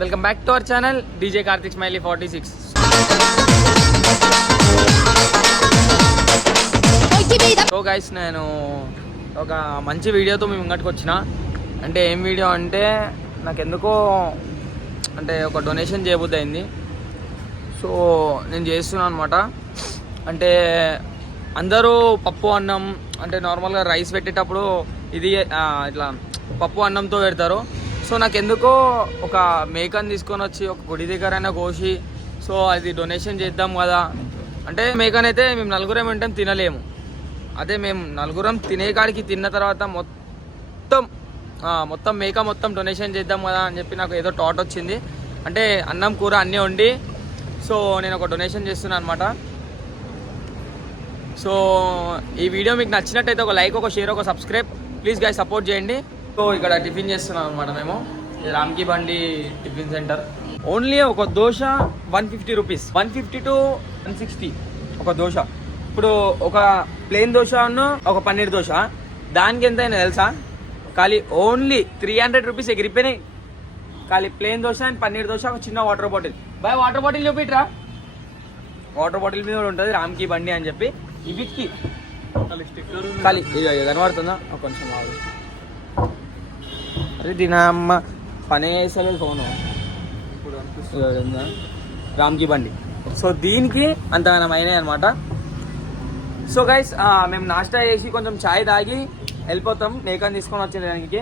Welcome back to our channel DJ Karthik smiley 46. So guys, నేను ఒక మంచి వీడియోతో మీ ముంగటికి వచ్చిన. అంటే ఏం వీడియో అంటే, నాకు ఎందుకో అంటే ఒక డొనేషన్ చేయబుద్ధి అయింది. సో నేను చేస్తున్నాను అనమాట. అంటే అందరూ పప్పు అన్నం అంటే నార్మల్గా రైస్ పెట్టేటప్పుడు ఇది ఇట్లా పప్పు అన్నంతో పెడతారు. సో నాకు ఎందుకో ఒక మేకని తీసుకొని వచ్చి ఒక గుడి దగ్గరైనా కోసి సో అది డొనేషన్ చేద్దాం కదా. అంటే మేకనైతే మేము నలుగురం తింటాం, తినలేము. అదే మేము నలుగురం తినే కాడికి తిన్న తర్వాత మొత్తం మేక మొత్తం డొనేషన్ చేద్దాం కదా అని చెప్పి నాకు ఏదో థాట్ వచ్చింది. అంటే అన్నం కూర అన్నీ వండి సో నేను ఒక డొనేషన్ చేస్తున్నాను అనమాట. సో ఈ వీడియో మీకు నచ్చినట్టయితే ఒక లైక్, ఒక షేర్, ఒక సబ్స్క్రైబ్ ప్లీజ్ గైస్ సపోర్ట్ చేయండి. సో ఇక్కడ టిఫిన్ చేస్తున్నాం అనమాట మేము. రామ్కి బండి టిఫిన్ సెంటర్. ఓన్లీ ఒక దోశ 150 రూపీస్, 150 to 160 ఒక దోశ. ఇప్పుడు ఒక ప్లెయిన్ దోశ ఒక పన్నీర్ దోశ దానికి ఎంత అయినా తెలుసా? ఖాళీ ఓన్లీ 300 రూపీస్ ఎగిరిపోయినాయి. ఖాళీ ప్లెయిన్ దోశ అండ్ పన్నీర్ దోశ, ఒక చిన్న water bottle. Boy water bottle చూపిట్రా. వాటర్ బాటిల్ మీద కూడా ఉంటుంది రామ్కి బండి అని చెప్పి. వీటికి ఖాళీ కనబడుతుందా? కొంచెం అరే దీనమ్మ పని వేసలేదు ఫోను. రామ్కి బండి. సో దీనికి అంతగానం అయినాయి అనమాట. సో గైస్, మేము నాస్టా చేసి కొంచెం ఛాయ్ తాగి వెళ్ళిపోతాం మేకని తీసుకొని వచ్చే దానికి.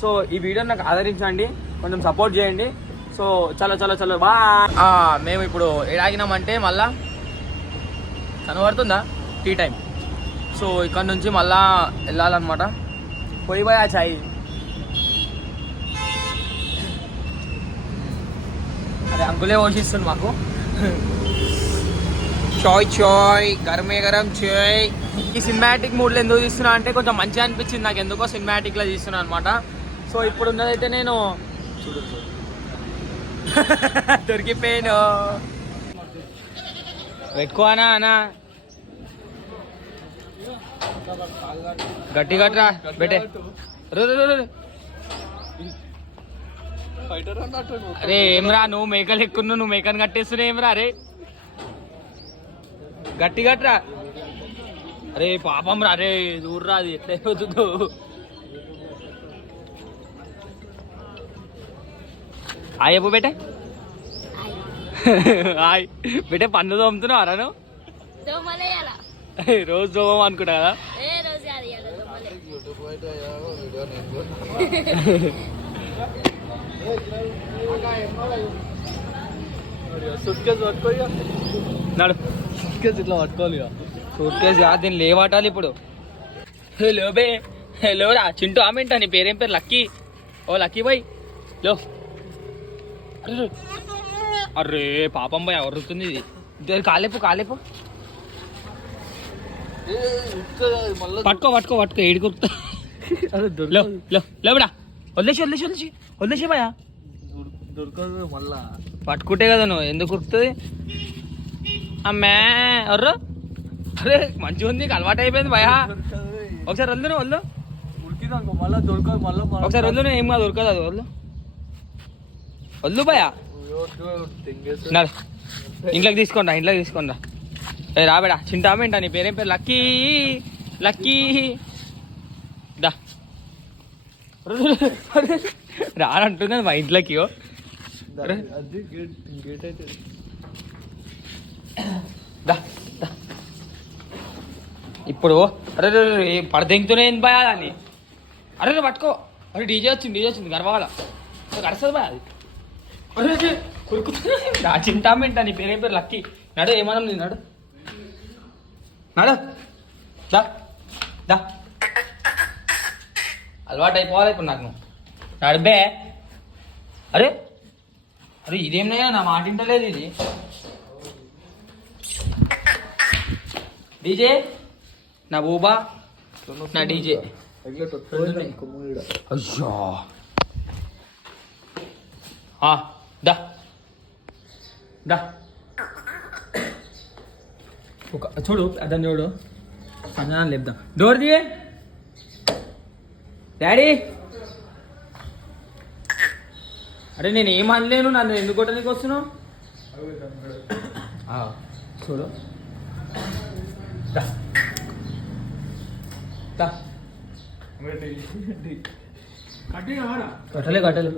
సో ఈ వీడియోని నాకు ఆదరించండి, కొంచెం సపోర్ట్ చేయండి. సో చలో బా. మేము ఇప్పుడు ఎడాగినామంటే మళ్ళా కనబడుతుందా టీ టైం. సో ఇక్కడ నుంచి మళ్ళా వెళ్ళాలన్నమాట. పోయి ఆ ఛాయ్. అదే అంకులే పోషిస్తుంది మాకు. చాయ్ గరమే గరం చాయ్. ఈ సినిమాటిక్ మూడ్లో ఎందుకు తీస్తున్నా అంటే కొంచెం మంచిగా అనిపించింది నాకు. ఎందుకో సినిమాటిక్లో తీస్తున్నా అనమాట. సో ఇప్పుడు ఉన్నదైతే నేను దొరికిపోయాను. ఎక్కువనా అనా గట్టి గట్రా బెటే. అరే ఏమ్రా, నువ్వు మేకలు ఎక్కున్నావు, నువ్వు మేకను కట్టేస్తున్నావు ఏమ్రా? అరే గట్టి గట్రా. అరే పాపం రా, అరే దూర్రా, అది ఎట్లా అయిపోతుందో. హాయ్ చెప్పు బేటే. హాయ్ బేటే. పన్ను తోముతున్నావు అరా నువ్వు? రోజు తోమం అనుకుంటా కదా. నడు ఇట్లా పట్టుకోవాలి. సూట్ కేసు కాదు, దీన్ని లేవాటాలి ఇప్పుడు. హలో బే. హలో రా చింటూ. ఆమెంటా నీ పేరేం పేరు? లక్కీ. ఓ లక్కీ బాయ్ లో. అర్రే పాపం బాయ్ ఎవరుతుంది ఇది. కాలేపు పట్టుకో ఏడు కురుకుతా. లేవుడా వదిలేసి బాయా. దొరకదు మళ్ళా పట్టుకుంటే కదా నువ్వు. ఎందుకు కురుకుతుంది అమ్మే? అర్రు అరే మంచిగా ఉంది, అలవాటు అయిపోయింది భయా. ఒకసారి వద్దు మళ్ళీ దొరకదు. మళ్ళీ ఒకసారి వద్దు, ఏం కాదు దొరకదు. అది వద్దు భయా. ఇంట్లోకి తీసుకోండి. రాబేడా చింటామేంటా నీ పేరేం పేరు? లక్కీ దా రానంటుంది మా ఇంట్లోకి. ఇప్పుడు అరే పడదెంగుతూనే భయా అని. అరే పట్టుకో. అరే డీజే వచ్చింది గర్వాల గడసదు భయ. అది అరే కురుకుతున్నా చింతామేంటా నీ పేరేం పేరు? లక్కీ. నడు ఏమన్నా నీ నడు దా. అలవాటు అయిపోవాలి ఇప్పుడు నాకు. నడిపే. అరే ఇదేమన్నా నా మాట వింటలేదు ఇది. డీజే నా బూబా, నా డీజే. అయ్యో దా చూడు అతను చూడు. సంజనా లేపుదాం. డోర్ దియే డాడీ. అరే నేను ఏం అనలేను, నన్ను ఎందుకు కొట్టడానికి వస్తున్నావు? చూడు కట్టలే కట్టలే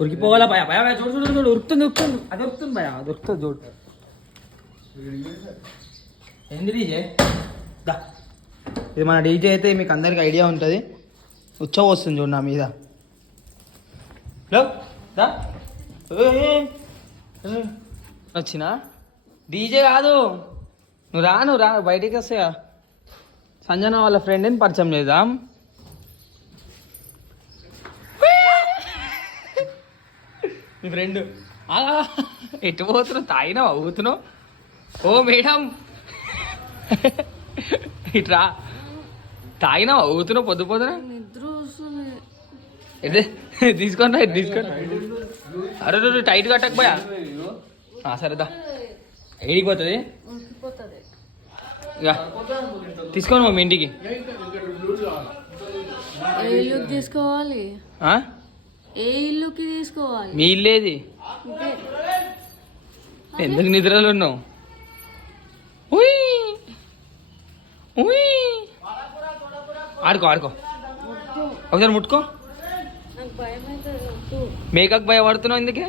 ఉరికిపోవాలా భయ భయ భయ చూడు చూడు చూడు ఉరుకుతుంది ఉరుకుతుంది అది ఉరుకుతుంది భయ అది ఉరుకుతుంది చూడు. ఏంది డీజే? దా ఇది మన డీజే అయితే మీకు అందరికి ఐడియా ఉంటుంది. ఉత్సవం వస్తుంది చూడు నా మీద. దా వచ్చినా డీజే కాదు, నువ్వు రా బయటికి వస్తాయా. సంజన వాళ్ళ ఫ్రెండ్ని పరిచయం చేద్దాం. మీ ఫ్రెండ్ ఎటు పోతున్నావు? తాగినావా ఊతున్నావు? ఓ మేడం ఇట్రా, తాగినావా ఊతున్నావు పొద్దు పొద్దున? ఇదే తీసుకోండి ఇది తీసుకోండి. అరే రోజు టైట్ కట్టకపోయా? సరేదా ఏడికి పోతుంది ఇక తీసుకోను మీ ఇంటికి. తీసుకోవాలి ఏ ఇల్లుకి తీసుకోవాలి? మీ ఇల్లేది? ఎందుకు నిద్రలో ఉన్నావు? ఆడుకో ఆడుకో ఒకసారి ముట్టుకో. మేకప్ భయపడుతున్నావు ఎందుకే?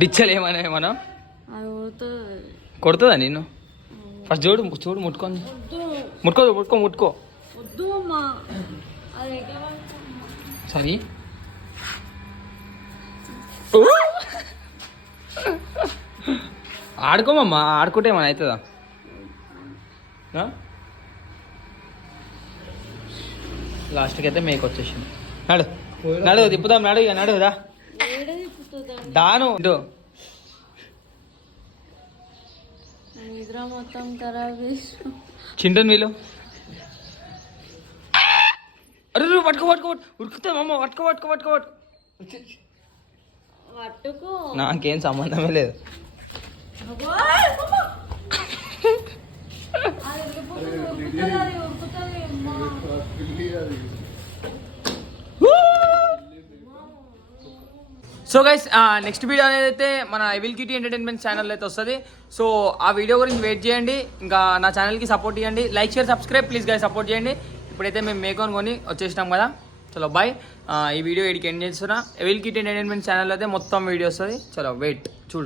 డిచ్చలు ఏమన్నా కొడుతుందా నిన్ను? ఫస్ట్ చూడు చూడు ముట్టుకొని ముట్టుకో ముట్టుకో ముట్టుకో. సరే ఆడుకోమమ్మా, ఆడుకుంటే ఏమన్నా అవుతుందా? లాస్ట్కి అయితే మేక వచ్చేసింది. నడు నడు తిప్పుదాం, నడు ఇక నడుదా దాను మొత్తం ఖరాబ్ చింటన్ వీళ్ళు. అరే పట్టుకో పట్టుకో ఉరుకుతామమ్మ, పట్టుకో పట్టుకో పట్టుకో పట్టుకో. నాకేం సంబంధమే లేదు. సో గైస్ నెక్స్ట్ వీడియో అనేది అయితే మన ఎవిల్ కిటీ ఎంటర్టైన్మెంట్ ఛానల్ అయితే వస్తుంది. సో ఆ వీడియో గురించి వెయిట్ చేయండి. ఇంకా నా ఛానల్కి సపోర్ట్ చేయండి. Like share subscribe please guys support చేయండి. ఇప్పుడైతే మేము మేకోన్ కొని వచ్చేసినాం కదా. చలో బాయ్. ఈ వీడియో ఎడికి ఎండ్ చేస్తున్నా. ఎవిల్ కిటీ ఎంటర్టైన్మెంట్ ఛానల్ అయితే మొత్తం వీడియో వస్తుంది. చలో వెయిట్ చూడు.